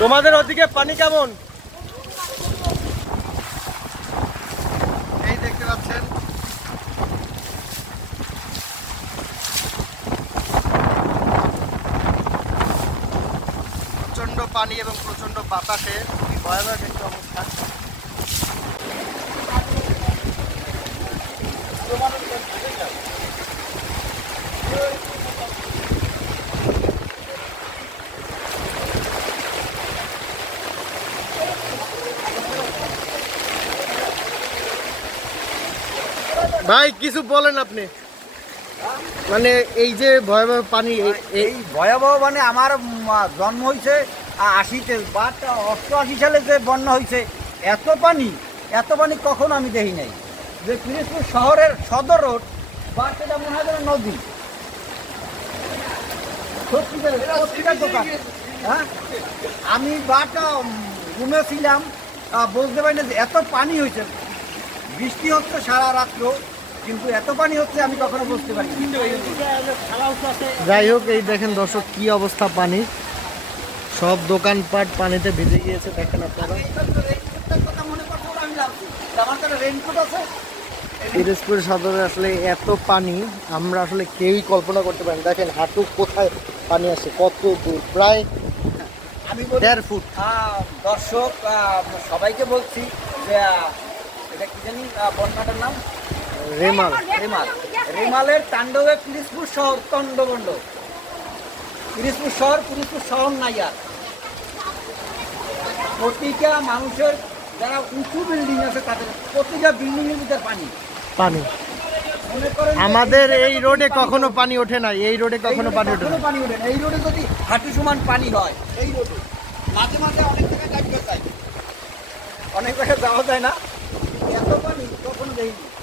তোমাদের ওদিকে পানি কেমন? এই দেখতে পাচ্ছেন। প্রচণ্ড পানি এবং প্রচণ্ড বাতাসে খুবই ভয়াবহ একটি অবস্থা। ভাই কিছু বলেন আপনি। মানে এই যে ভয়াবহ পানি এই ভয়াবহ মানে আমার জন্ম হয়েছে আশিতে বাট অষ্টআশি সালে যে বন্যা হয়েছে এত পানি এত পানি কখনো আমি দেখি নাই। যে পিরিজপুর শহরের সদর রোড বা সেটা মনে হয় নদী। দোকান হ্যাঁ? আমি বাটা রুমে ছিলাম বুঝতে পারি না যে এত পানি হয়েছে বৃষ্টি হচ্ছে সারা রাত্র। কিন্তু এত পানি হচ্ছে আমি কখনো বুঝতে পারি যাই হোক এই দেখেন দর্শক কি অবস্থা পানি। সব দোকানপাট পানিতে ভিজে গিয়েছে দেখেন আপনারা। পিরোজপুর সদরে আসলে এত পানি আমরা আসলে কেউই কল্পনা করতে পারি না। দেখেন হাঁটু কোথায় পানি আসে কত দূর প্রায় আমি দেড় ফুট। দর্শক সবাইকে বলছি যে এটা কি জানি বন্যাটার নাম? রেমাল রেমাল রেমালের তাণ্ডবে পিরিজপুর শহর তন্ডবন্ড পিরিজপুর শহর পিরিজপুর শহর নাই আর। প্রতিটা মানুষের যারা উঁচু বিল্ডিং আছে তাদের প্রতিটা বিল্ডিং এর ভিতরে পানি। পানি। আমাদের এই রোডে কখনো পানি ওঠে না এই রোডে কখনো পানি ওঠে না পানি ওঠে না। এই রোডে যদি হাঁটু সমান পানি হয় এই রোডে মাঝে মাঝে অনেক জায়গায় গাড়ি যায় অনেক জায়গায় যাওয়া যায় না। এত পানি কখনো দেখিনি।